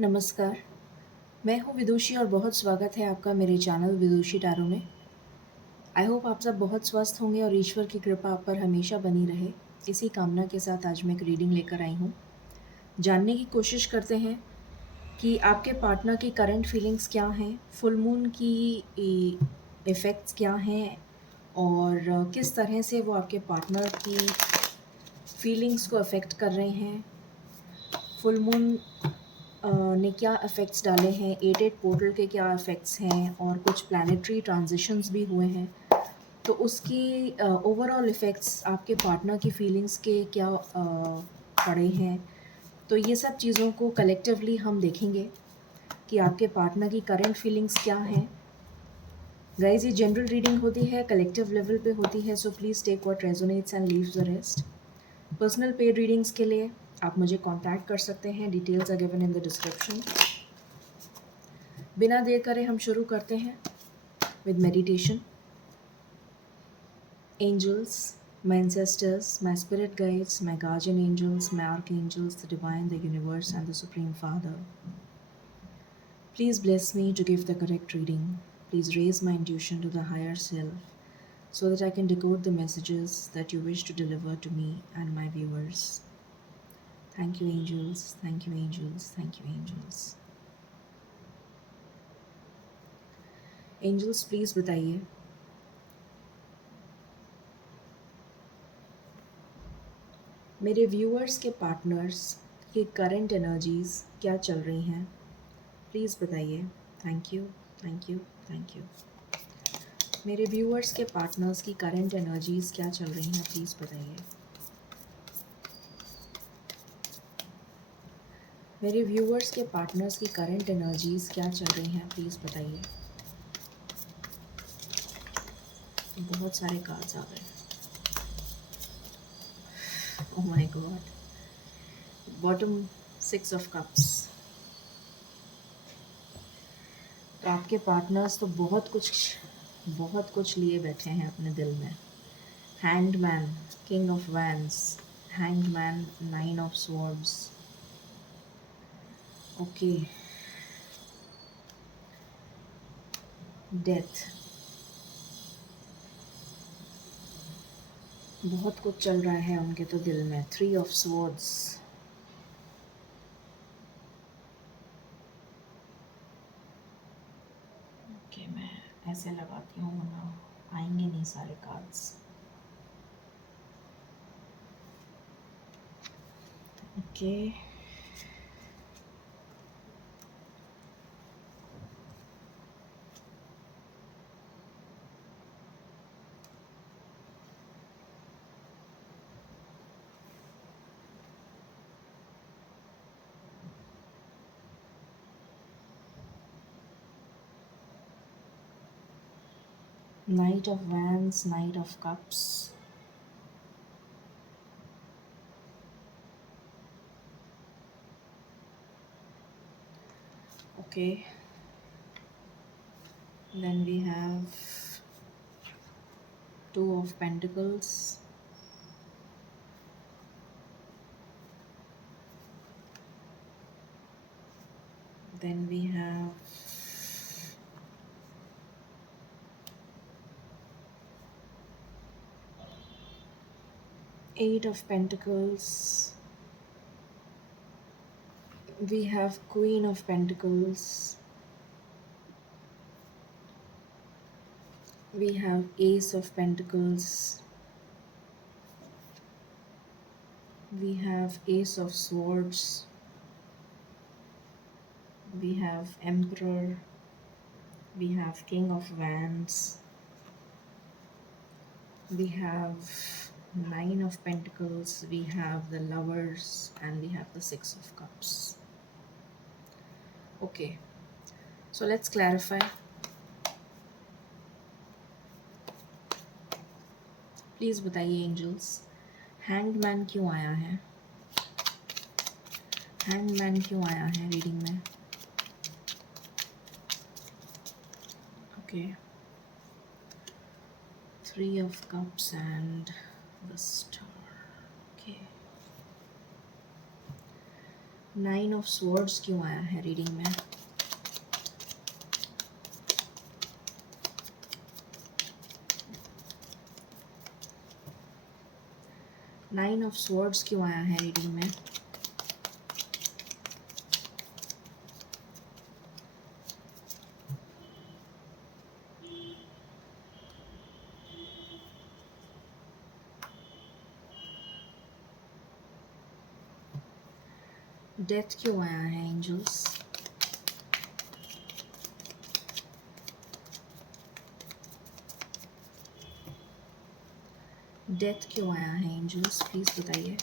नमस्कार, मैं हूँ विदुषी और बहुत स्वागत है आपका मेरे चैनल विदुषी टैरो में। आई होप आप सब बहुत स्वस्थ होंगे और ईश्वर की कृपा आप पर हमेशा बनी रहे। इसी कामना के साथ आज मैं एक रीडिंग लेकर आई हूँ। जानने की कोशिश करते हैं कि आपके पार्टनर की करंट फीलिंग्स क्या हैं, फुल मून की इफ़ेक्ट्स क्या हैं और किस तरह से वो आपके पार्टनर की फीलिंग्स को अफ़ेक्ट कर रहे हैं। फुल मून ने क्या इफ़ेक्ट्स डाले हैं, 8-8 पोर्टल के क्या इफ़ेक्ट्स हैं और कुछ प्लैनेटरी ट्रांज़िशंस भी हुए हैं। तो उसकी ओवरऑल इफ़ेक्ट्स आपके पार्टनर की फीलिंग्स के क्या पड़े हैं। तो ये सब चीज़ों को कलेक्टिवली हम देखेंगे कि आपके पार्टनर की करंट फीलिंग्स क्या हैं। गाइज़ ये जनरल रीडिंग होती है, कलेक्टिव लेवल पे होती है, so please take what resonates and leaves the rest. Personal paid readings के लिए आप मुझे कॉन्टैक्ट कर सकते हैं, details are given in the description. बिना देर करे हम शुरू करते हैं with meditation. Angels, my ancestors, my spirit guides, my guardian angels, my archangels, the divine, the universe, and the Supreme Father. Please bless me to give the correct reading. Please raise my intuition to the higher self so that I can decode the messages that you wish to deliver to me and my viewers. Thank you, angels. Thank you, angels. Thank you, angels. Angels, please बताइए मेरे viewers के partners की current energies क्या चल रही हैं। Please बताइए। Thank you, thank you, thank you. मेरे व्यूअर्स के पार्टनर्स की करंट एनर्जीज क्या चल रही हैं, प्लीज़ बताइए। मेरे व्यूअर्स के पार्टनर्स की करंट एनर्जीज क्या चल रही हैं, प्लीज़ बताइए। बहुत सारे कार्ड्स आ गए। Oh my God. Bottom 6 of cups. तो आपके पार्टनर्स तो बहुत कुछ लिए बैठे हैं अपने दिल में। Hanged Man, King of Wands, Hanged Man, Nine of Swords. Okay. Death. बहुत कुछ चल रहा है उनके तो दिल में। Three of Swords. Okay, मैं ऐसे लगाती हूँ वरना आएंगे नहीं सारे cards. Okay. Knight of Wands, Knight of Cups. Okay. Then we have Two of Pentacles. Then we have Eight of Pentacles. We have Queen of Pentacles. We have Ace of Pentacles. We have Ace of Swords. We have Emperor. We have King of Wands. We have Nine of Pentacles. We have the Lovers, and we have the Six of Cups. Okay, so let's clarify. Please बताइए angels, hanged man क्यों आया है? Hanged man क्यों आया है reading में? Okay, three of cups and the star. Okay, nine of swords क्यों आया है रीडिंग में? नाइन ऑफ स्वॉर्ड्स क्यों आया है रीडिंग में? डेथ क्यों आया है एंजल्स? डेथ क्यों आया है एंजल्स, प्लीज बताइए।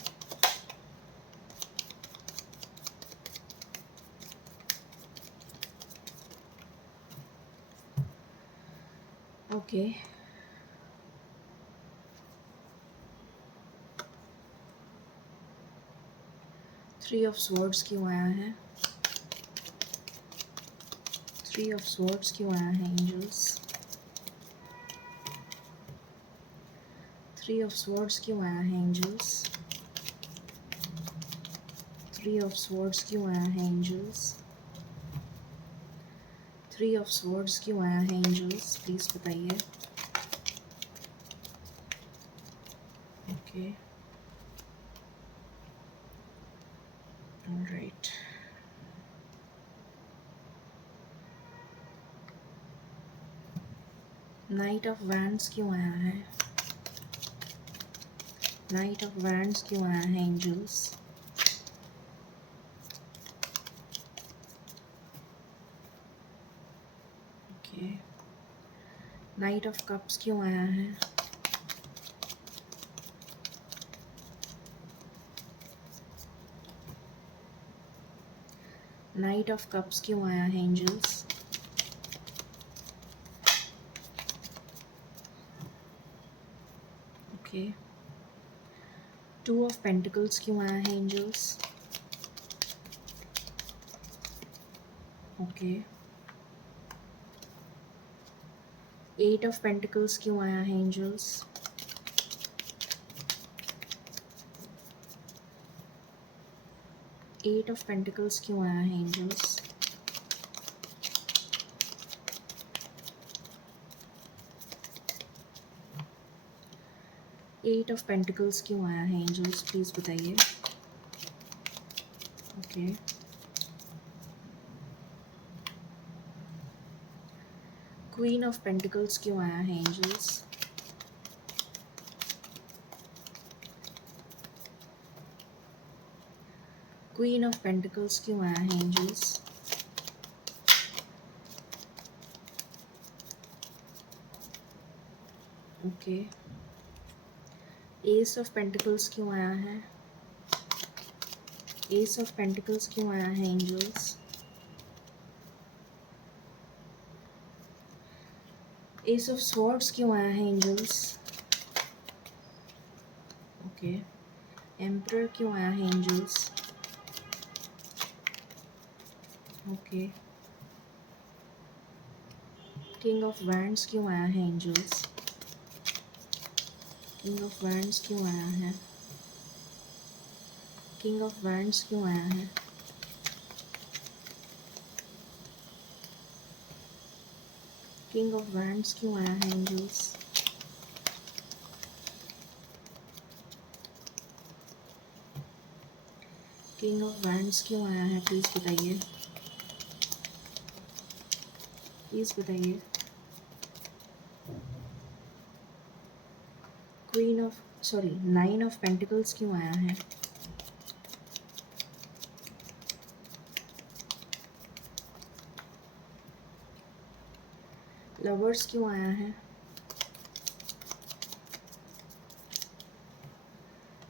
ओके थ्री ऑफ स्वॉर्ड्स क्यों आया है? थ्री ऑफ स्वॉर्ड्स क्यों आया है एंजल्स? थ्री ऑफ स्वॉर्ड्स क्यों आया है एंजल्स? थ्री ऑफ स्वॉर्ड्स क्यों आया है एंजल्स? थ्री ऑफ स्वॉर्ड्स क्यों आया है एंजल्स, प्लीज बताइए। Okay alright knight of wands क्यों आया है? नाइट ऑफ वैंड्स क्यों आया है angels? Okay knight of cups क्यों आया है? नाइट ऑफ कप्स क्यों आया है angels? Okay two of pentacles क्यों आया है angels? Okay eight of pentacles क्यों आया है एंजल्स? एट ऑफ पेंटिकल्स क्यों आया है एंजल्स? एट ऑफ पेंटिकल्स क्यों आया है एंजल्स, प्लीज बताइए। ओके क्वीन ऑफ पेंटिकल्स क्यों आया है एंजल्स? क्वीन ऑफ पेंटिकल्स क्यों आया है angels? Okay ace of pentacles क्यों आया है? एस ऑफ पेंटिकल्स क्यों आया है एंजल्स? एस ऑफ स्वॉर्ड्स क्यों आया है एंजल्स? ओके एम्परर क्यों आया है angels? Okay king of wands क्यों आया है एंजल्स? किंग ऑफ वैंड्स क्यों आया है? किंग ऑफ वैंड्स क्यों आया है? किंग ऑफ वैंड्स क्यों आया है एंजल्स? किंग ऑफ वैंड्स क्यों आया है, प्लीज बताइए, प्लीज बताइए। Queen of sorry nine of pentacles क्यों आया है? लवर्स क्यों आया है?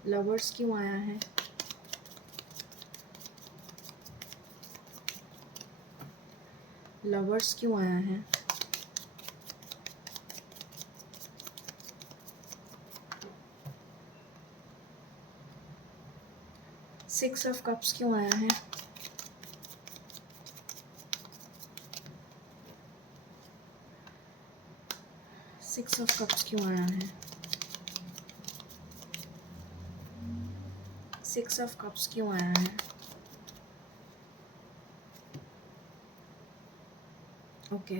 लवर्स क्यों आया है? लवर्स क्यों आया है? सिक्स ऑफ कप्स क्यों आया है? सिक्स ऑफ कप्स क्यों आया है? सिक्स ऑफ कप्स क्यों आया है? Okay,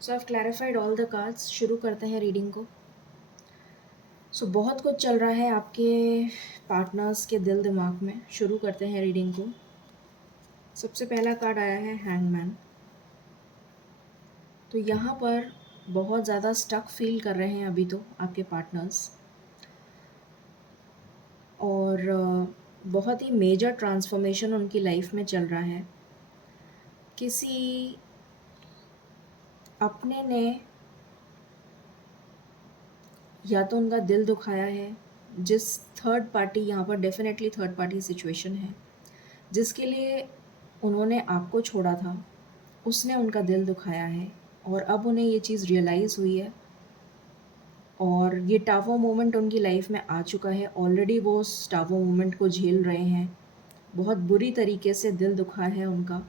so I've clarified all the cards. शुरू करते हैं रीडिंग को। सो बहुत कुछ चल रहा है आपके पार्टनर्स के दिल दिमाग में। शुरू करते हैं रीडिंग को। सबसे पहला कार्ड आया है हैंगमैन। तो यहाँ पर बहुत ज़्यादा स्टक फील कर रहे हैं अभी तो आपके पार्टनर्स, और बहुत ही मेजर ट्रांसफॉर्मेशन उनकी लाइफ में चल रहा है। किसी अपने ने या तो उनका दिल दुखाया है, जिस थर्ड पार्टी, यहाँ पर डेफिनेटली थर्ड पार्टी सिचुएशन है, जिसके लिए उन्होंने आपको छोड़ा था, उसने उनका दिल दुखाया है और अब उन्हें ये चीज़ रियलाइज़ हुई है और ये टावो मोमेंट उनकी लाइफ में आ चुका है। ऑलरेडी वो उस टावो मोमेंट को झेल रहे हैं। बहुत बुरी तरीके से दिल दुखा है उनका।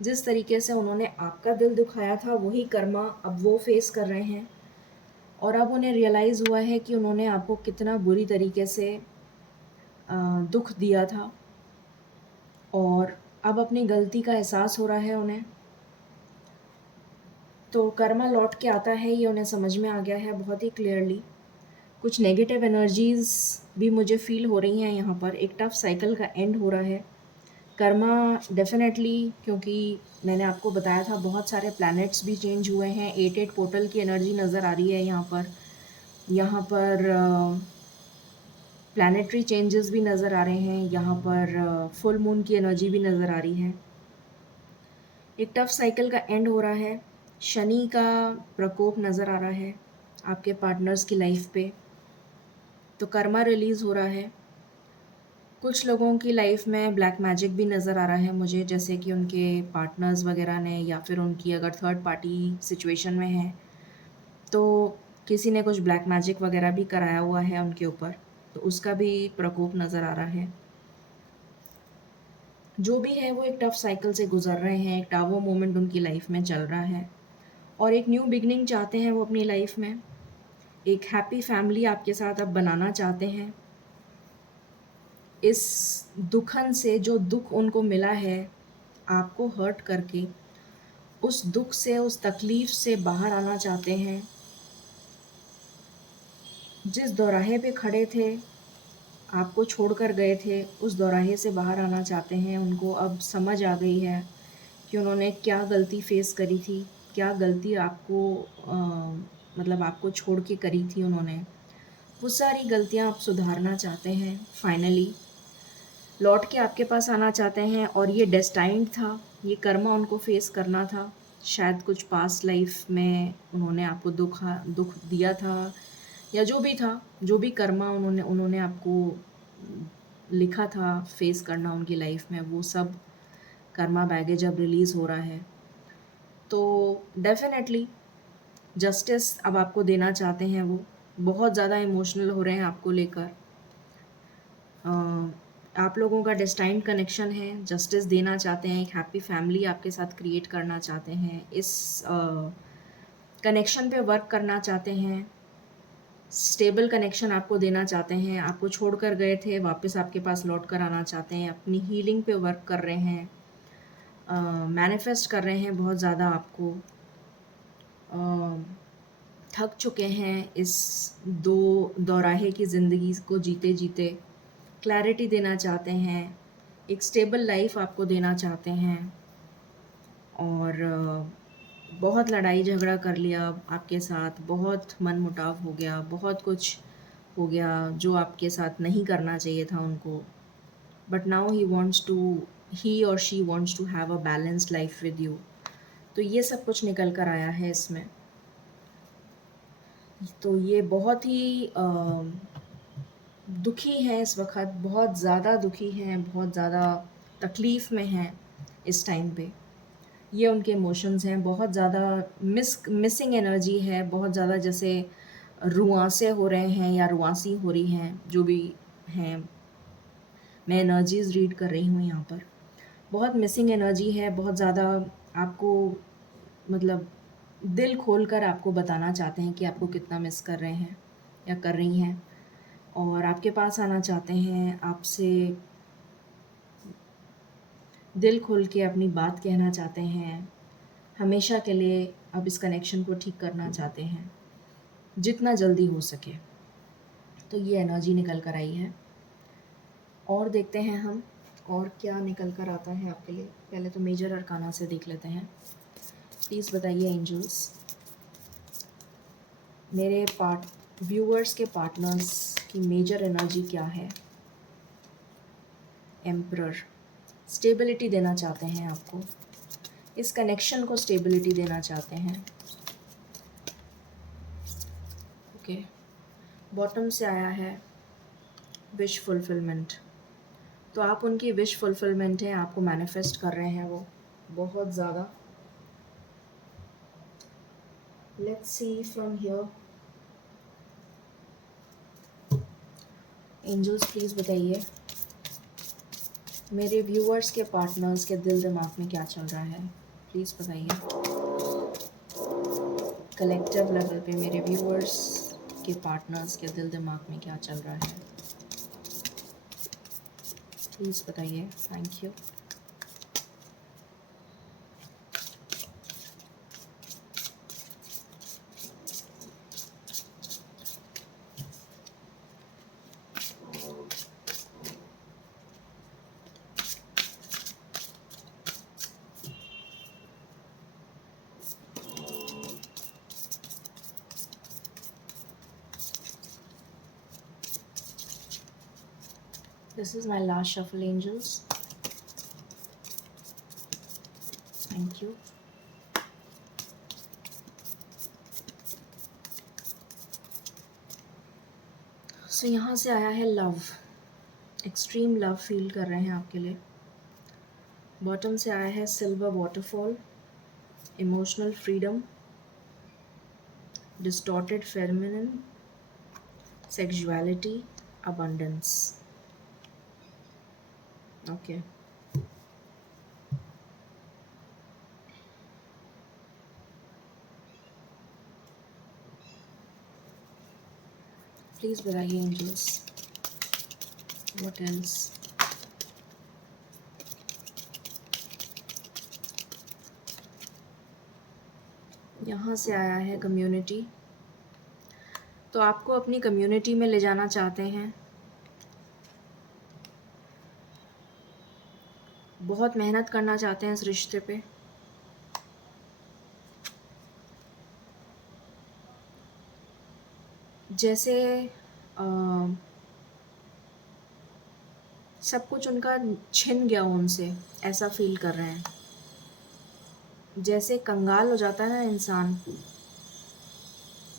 जिस तरीके से उन्होंने आपका दिल दुखाया था वही कर्मा अब वो फेस कर रहे हैं, और अब उन्हें रियलाइज़ हुआ है कि उन्होंने आपको कितना बुरी तरीके से दुख दिया था, और अब अपनी गलती का एहसास हो रहा है उन्हें। तो कर्मा लौट के आता है, ये उन्हें समझ में आ गया है बहुत ही क्लियरली। कुछ नेगेटिव एनर्जीज़ भी मुझे फ़ील हो रही हैं यहाँ पर। एक टफ साइकिल का एंड हो रहा है। कर्मा डेफिनेटली, क्योंकि मैंने आपको बताया था बहुत सारे प्लैनेट्स भी चेंज हुए हैं। 8 पोर्टल की एनर्जी नज़र आ रही है यहाँ पर। यहाँ पर प्लैनेटरी चेंजेस भी नज़र आ रहे हैं। यहाँ पर फुल मून की एनर्जी भी नज़र आ रही है। एक टफ साइकिल का एंड हो रहा है। शनि का प्रकोप नज़र आ रहा है आपके पार्टनर्स की लाइफ पे। तो कर्मा रिलीज़ हो रहा है। कुछ लोगों की लाइफ में ब्लैक मैजिक भी नज़र आ रहा है मुझे, जैसे कि उनके पार्टनर्स वगैरह ने, या फिर उनकी अगर थर्ड पार्टी सिचुएशन में है तो किसी ने कुछ ब्लैक मैजिक वगैरह भी कराया हुआ है उनके ऊपर, तो उसका भी प्रकोप नज़र आ रहा है। जो भी है वो एक टफ साइकिल से गुजर रहे हैं। एक टावो मोमेंट उनकी लाइफ में चल रहा है और एक न्यू बिगनिंग चाहते हैं वो अपनी लाइफ में। एक हैप्पी फैमिली आपके साथ अब बनाना चाहते हैं। इस दुखन से, जो दुख उनको मिला है आपको हर्ट करके, उस दुख से, उस तकलीफ़ से बाहर आना चाहते हैं। जिस दोराहे पे खड़े थे, आपको छोड़कर गए थे, उस दोराहे से बाहर आना चाहते हैं। उनको अब समझ आ गई है कि उन्होंने क्या गलती फ़ेस करी थी, क्या गलती आपको मतलब आपको छोड़ के करी थी उन्होंने। वो सारी गलतियाँ आप सुधारना चाहते हैं। फाइनली लौट के आपके पास आना चाहते हैं, और ये डेस्टाइन्ड था, ये कर्मा उनको फेस करना था। शायद कुछ पास्ट लाइफ में उन्होंने आपको दुख दिया था, या जो भी था, जो भी कर्मा उन्होंने उन्होंने आपको लिखा था फेस करना उनकी लाइफ में, वो सब कर्मा बैगेज अब रिलीज़ हो रहा है। तो डेफ़िनेटली जस्टिस अब आपको देना चाहते हैं वो। बहुत ज़्यादा इमोशनल हो रहे हैं आपको लेकर। आप लोगों का डेस्टाइन्ड कनेक्शन है, जस्टिस देना चाहते हैं, एक हैप्पी फैमिली आपके साथ क्रिएट करना चाहते हैं, इस कनेक्शन पे वर्क करना चाहते हैं, स्टेबल कनेक्शन आपको देना चाहते हैं। आपको छोड़कर गए थे, वापस आपके पास लौट कर आना चाहते हैं, अपनी हीलिंग पे वर्क कर रहे हैं, मैनिफेस्ट कर रहे हैं बहुत ज़्यादा आपको। थक चुके हैं इस दो दोराहे की ज़िंदगी को जीते जीते। क्लैरिटी देना चाहते हैं, एक स्टेबल लाइफ आपको देना चाहते हैं, और बहुत लड़ाई झगड़ा कर लिया आपके साथ, बहुत मनमुटाव हो गया, बहुत कुछ हो गया जो आपके साथ नहीं करना चाहिए था उनको। बट नाउ ही और she wants to have a balanced life with you. तो ये सब कुछ निकल कर आया है इसमें। तो ये बहुत ही दुखी हैं इस वक़्त, बहुत ज़्यादा दुखी हैं, बहुत ज़्यादा तकलीफ़ में हैं इस टाइम पे। ये उनके इमोशंस हैं। बहुत ज़्यादा मिसिंग एनर्जी है, बहुत ज़्यादा, जैसे रुआँसे हो रहे हैं या रुआँसी हो रही हैं, जो भी हैं। मैं एनर्जीज़ रीड कर रही हूँ यहाँ पर। बहुत मिसिंग एनर्जी है, बहुत ज़्यादा आपको, मतलब दिल खोल कर आपको बताना चाहते हैं कि आपको कितना मिस कर रहे हैं या कर रही हैं, और आपके पास आना चाहते हैं, आपसे दिल खोल के अपनी बात कहना चाहते हैं, हमेशा के लिए आप इस कनेक्शन को ठीक करना चाहते हैं, जितना जल्दी हो सके। तो ये एनर्जी निकल कर आई है। और देखते हैं हम और क्या निकल कर आता है आपके लिए। पहले तो मेजर अरकाना से देख लेते हैं। प्लीज़ बताइए एंजल्स, मेरे व्यूअर्स के पार्टनर्स की मेजर एनर्जी क्या है। एम्परर, स्टेबिलिटी देना चाहते हैं आपको, इस कनेक्शन को स्टेबिलिटी देना चाहते हैं। ओके, बॉटम से आया है विश फुलफिलमेंट। तो आप उनकी विश फुलफिलमेंट है, आपको मैनिफेस्ट कर रहे हैं वो बहुत ज़्यादा। Let's see from here. Angels please बताइए मेरे व्यूअर्स के पार्टनर्स के दिल दिमाग में क्या चल रहा है। प्लीज़ बताइए कलेक्टिव लेवल पे मेरे व्यूअर्स के पार्टनर्स के दिल दिमाग में क्या चल रहा है। प्लीज़ बताइए। Thank you. This is my last shuffle, angels. Thank you. So यहाँ से आया है लव, एक्सट्रीम लव फील कर रहे हैं आपके लिए। बॉटम से आया है silver waterfall, emotional freedom, distorted feminine, sexuality, abundance. Okay, please बताइए एंजल्स व्हाट एल्स। यहाँ से आया है कम्युनिटी। तो आपको अपनी कम्युनिटी में ले जाना चाहते हैं, बहुत मेहनत करना चाहते हैं इस रिश्ते पे। जैसे सब कुछ उनका छिन गया उनसे, ऐसा फील कर रहे हैं। जैसे कंगाल हो जाता है ना इंसान,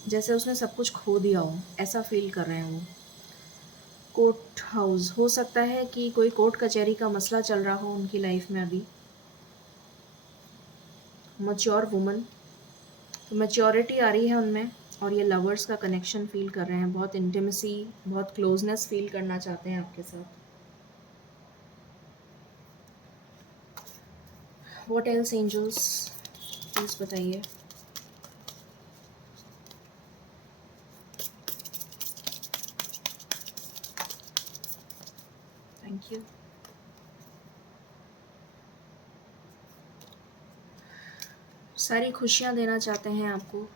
जैसे उसने सब कुछ खो दिया हो, ऐसा फील कर रहे हैं वो। कोर्ट हाउस, हो सकता है कि कोई कोर्ट कचहरी का मसला चल रहा हो उनकी लाइफ में अभी। मैच्योर वुमन, तो मैच्योरिटी आ रही है उनमें, और ये लवर्स का कनेक्शन फील कर रहे हैं, बहुत इंटीमेसी, बहुत क्लोजनेस फील करना चाहते हैं आपके साथ। व्हाट एल्स एंजल्स, प्लीज़ बताइए। Thank you. सारी खुशियाँ देना चाहते हैं आपको,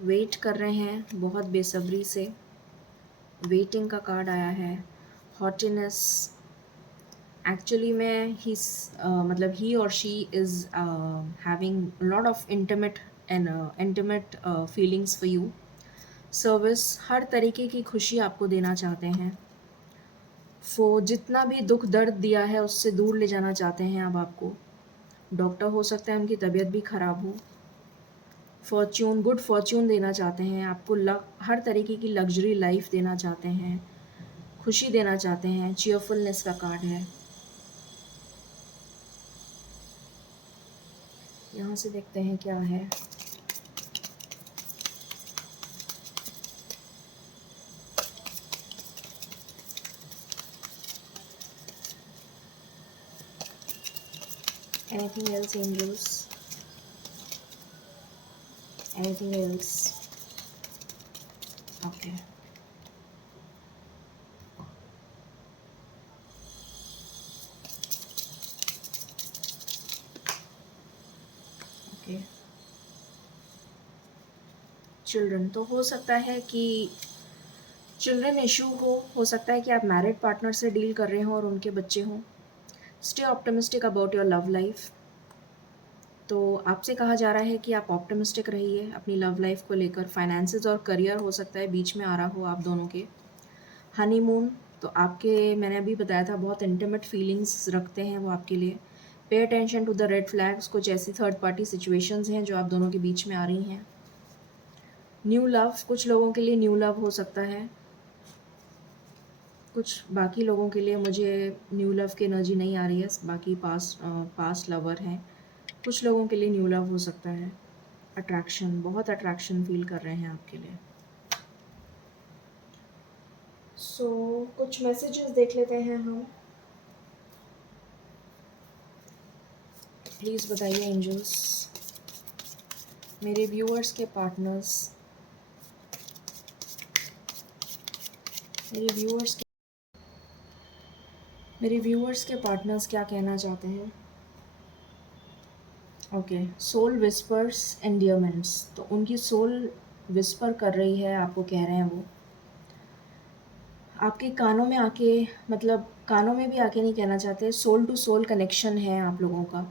वेट कर रहे हैं बहुत बेसब्री से। वेटिंग का कार्ड आया है, हॉटीनेस। एक्चुअली में मतलब ही और she is having lot of intimate feelings for you. Service, हर तरीके की खुशी आपको देना चाहते हैं। जितना भी दुख दर्द दिया है उससे दूर ले जाना चाहते हैं अब आपको। डॉक्टर हो सकता है उनकी तबीयत भी ख़राब हो। गुड फॉर्च्यून देना चाहते हैं आपको, हर तरीके की लग्जरी लाइफ देना चाहते हैं, खुशी देना चाहते हैं। चीयरफुलनेस का कार्ड है। यहाँ से देखते हैं क्या है। Anything else, angels? Anything else? Okay. Okay, children, तो हो सकता है कि चिल्ड्रन इशू हो सकता है कि आप मैरिड पार्टनर से डील कर रहे हो और उनके बच्चे हों। Stay optimistic about your love life. तो आपसे कहा जा रहा है कि आप ऑप्टिमिस्टिक रहिए अपनी लव लाइफ को लेकर। फाइनेंसेस और करियर हो सकता है बीच में आ रहा हो आप दोनों के। हनीमून, तो आपके, मैंने अभी बताया था, बहुत इंटीमेट फीलिंग्स रखते हैं वो आपके लिए। Pay attention to the red flags, कुछ ऐसी थर्ड पार्टी सिचुएशंस हैं जो आप दोनों के बीच में आ रही हैं। न्यू लव, कुछ लोगों के लिए न्यू लव हो सकता है, कुछ बाकी लोगों के लिए मुझे न्यू लव की एनर्जी नहीं आ रही है, बाकी पास्ट लवर हैं। कुछ लोगों के लिए न्यू लव हो सकता है। अट्रैक्शन, बहुत अट्रैक्शन फील कर रहे हैं आपके लिए। सो कुछ मैसेजेस देख लेते हैं हम। प्लीज़ बताइए एंजल्स, मेरे व्यूअर्स के पार्टनर्स, मेरे व्यूअर्स के पार्टनर्स क्या कहना चाहते हैं। ओके, सोल विस्पर्स एंडियरमेंट्स, तो उनकी सोल विस्पर कर रही है, आपको कह रहे हैं वो आपके कानों में आके, मतलब कानों में भी आके नहीं कहना चाहते, सोल टू सोल कनेक्शन है आप लोगों का।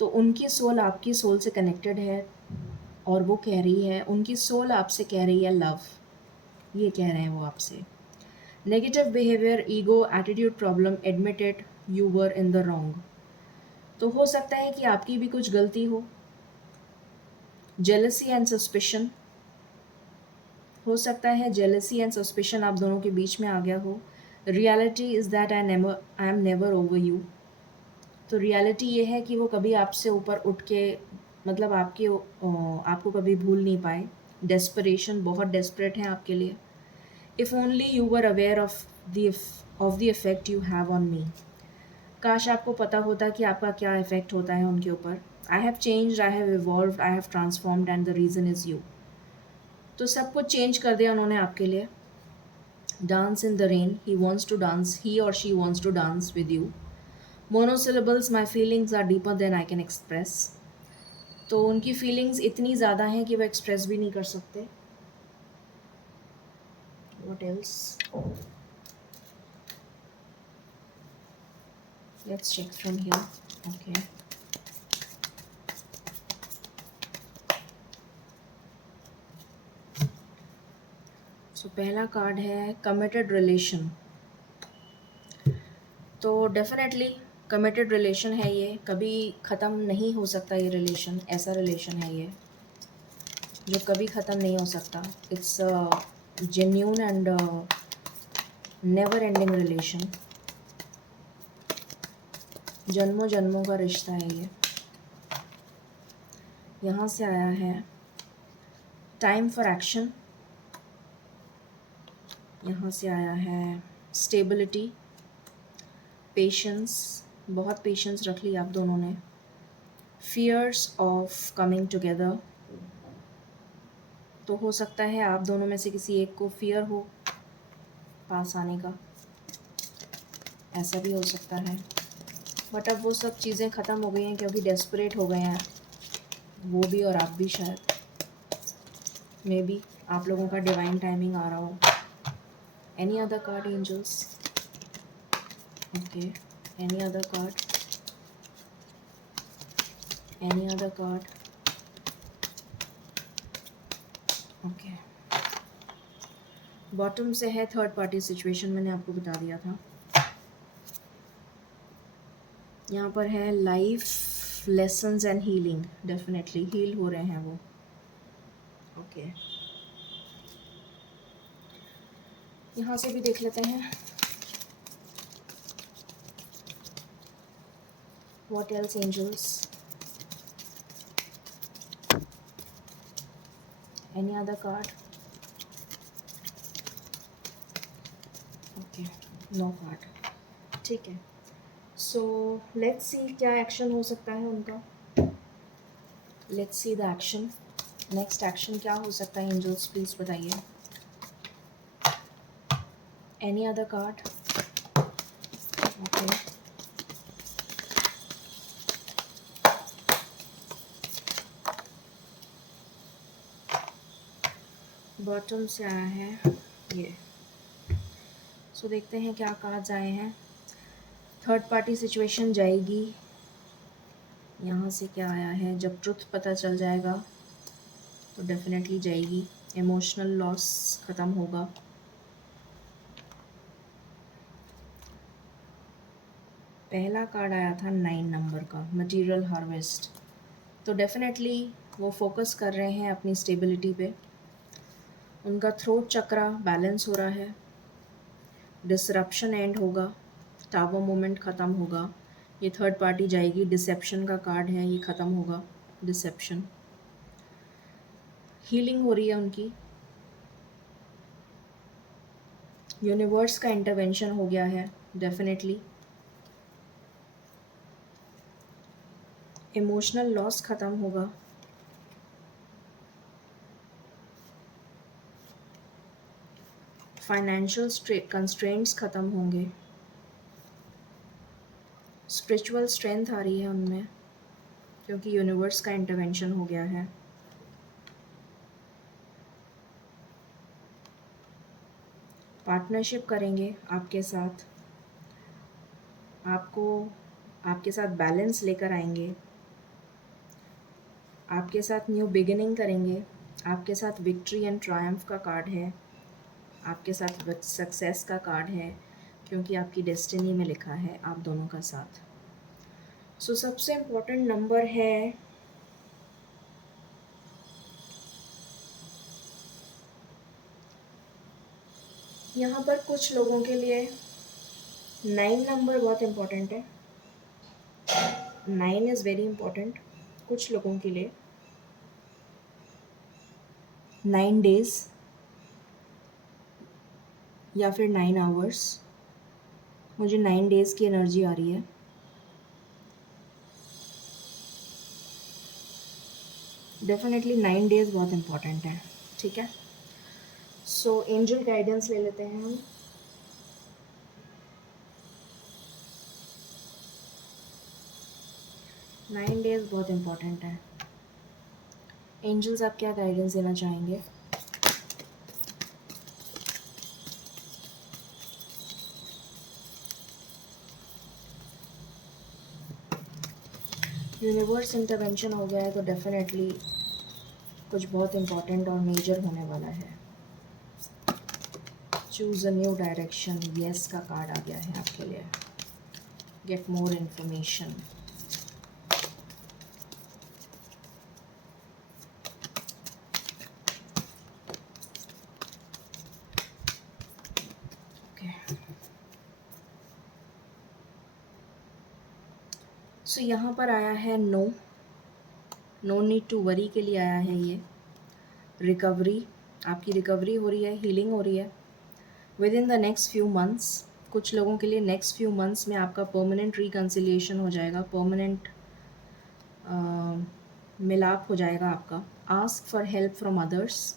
तो उनकी सोल आपकी सोल से कनेक्टेड है और वो कह रही है, उनकी सोल आपसे कह रही है लव, ये कह रहे हैं वो आपसे। Negative behaviour, ego, attitude problem, admitted you were in the wrong, तो हो सकता है कि आपकी भी कुछ गलती हो। जेलसी एंड सस्पिशन, हो सकता है जेलसी एंड सस्पिशन आप दोनों के बीच में आ गया हो। Reality is that I am never over you, तो रियलिटी ये है कि वो कभी आपसे ऊपर उठ के, मतलब आपको कभी भूल नहीं पाए। डेस्परेशन, बहुत डेस्परेट हैं आपके लिए। If only you were aware of the effect you have on me, काश आपको पता होता कि आपका क्या इफ़ेक्ट होता है उनके ऊपर। I have changed, I have evolved, I have transformed and the reason is you, तो सब कुछ चेंज कर दिया उन्होंने आपके लिए। Dance in the rain, he wants to dance, he और she wants to dance with you. Monosyllables, my feelings are deeper than I can express, तो उनकी फीलिंग्स इतनी ज़्यादा हैं कि वो एक्सप्रेस भी नहीं कर सकते। What else? Let's check from here. Okay. So पहला कार्ड है कमिटेड रिलेशन, तो डेफिनेटली कमिटेड रिलेशन है ये, कभी ख़त्म नहीं हो सकता ये रिलेशन, ऐसा रिलेशन है ये जो कभी ख़त्म नहीं हो सकता। It's genuine and never ending relation, जन्मों जन्मों का रिश्ता है ये। यहाँ से आया है टाइम फॉर एक्शन, यहाँ से आया है स्टेबिलिटी, पेशेंस, बहुत पेशेंस रख ली आप दोनों ने। फियर्स ऑफ कमिंग टुगेदर, तो हो सकता है आप दोनों में से किसी एक को फियर हो पास आने का, ऐसा भी हो सकता है। बट अब वो सब चीज़ें ख़त्म हो गई हैं क्योंकि डेस्परेट हो गए हैं वो भी और आप भी, शायद मे बी आप लोगों का डिवाइन टाइमिंग आ रहा हो। Any other card angels? Okay, any other card? Any other card? Okay, bottom से है थर्ड पार्टी सिचुएशन, मैंने आपको बता दिया था। यहाँ पर है life lessons and healing, definitely heal हो रहे हैं वो। ओके, यहाँ से भी देख लेते हैं what else angels. Any other card? Okay, no card, ठीक है। सो लेट्स सी क्या एक्शन हो सकता है उनका। Let's see the action, next action क्या हो सकता है एंजल्स, प्लीज़ बताइए। Any other card? Okay, bottom से आया है ये। सो देखते हैं क्या कार्ड्स आए हैं। थर्ड पार्टी सिचुएशन जाएगी। यहाँ से क्या आया है, जब ट्रुथ पता चल जाएगा तो डेफिनेटली जाएगी। इमोशनल लॉस ख़त्म होगा। पहला कार्ड आया था 9 नंबर का, मटेरियल हार्वेस्ट। तो डेफिनेटली वो फोकस कर रहे हैं अपनी स्टेबिलिटी पे। उनका थ्रोट चक्रा बैलेंस हो रहा है। डिसरप्शन एंड होगा। टावर मोमेंट ख़त्म होगा। ये थर्ड पार्टी जाएगी। डिसेप्शन का कार्ड है, ये ख़त्म होगा। डिसेप्शन, हीलिंग हो रही है उनकी। यूनिवर्स का इंटरवेंशन हो गया है डेफिनेटली। इमोशनल लॉस ख़त्म होगा। फाइनेंशियल कंस्ट्रेंट्स ख़त्म होंगे। स्पिरिचुअल स्ट्रेंथ आ रही है उनमें, क्योंकि यूनिवर्स का इंटरवेंशन हो गया है। पार्टनरशिप करेंगे आपके साथ, आपको आपके साथ बैलेंस लेकर आएंगे, आपके साथ न्यू बिगिनिंग करेंगे। आपके साथ विक्ट्री एंड ट्रायम्फ का कार्ड है। आपके साथ सक्सेस का कार्ड है, क्योंकि आपकी डेस्टिनी में लिखा है आप दोनों का साथ। सो सबसे इम्पोर्टेंट नंबर है यहाँ पर कुछ लोगों के लिए 9 नंबर बहुत इम्पोर्टेंट है। 9 इज़ वेरी इम्पोर्टेंट कुछ लोगों के लिए। 9 डेज या फिर 9 आवर्स। मुझे 9 डेज़ की एनर्जी आ रही है। डेफिनेटली 9 डेज़ बहुत इम्पोर्टेंट है। ठीक है, सो एंजल गाइडेंस ले लेते हैं हम। नाइन डेज़ बहुत इम्पोर्टेंट है। एंजल्स आप क्या गाइडेंस देना चाहेंगे? यूनिवर्स इंटरवेंशन हो गया है तो डेफिनेटली कुछ बहुत इम्पोर्टेंट और मेजर होने वाला है। Choose a new direction, yes का कार्ड आ गया है आपके लिए। Get more information. सो यहाँ पर आया है नो नीड टू वरी के लिए आया है ये। रिकवरी, आपकी रिकवरी हो रही है, हीलिंग हो रही है with in the next few months. कुछ लोगों के लिए नेक्स्ट फ्यू मंथ्स में आपका परमानेंट रिकन्सिलिएशन हो जाएगा, परमानेंट मिलाप हो जाएगा आपका। Ask for help from others.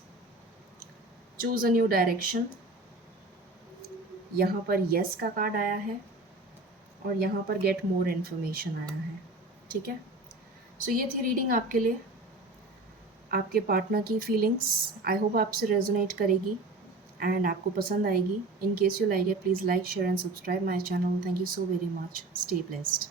Choose a new direction. यहाँ पर येस का कार्ड आया है और यहाँ पर गेट मोर इन्फॉर्मेशन आया है। ठीक है, सो ये थी रीडिंग आपके लिए। आपके पार्टनर की फीलिंग्स आई होप आपसे रेजोनेट करेगी एंड आपको पसंद आएगी। In case you like it, please like, share and subscribe my channel. Thank you so very much. Stay blessed.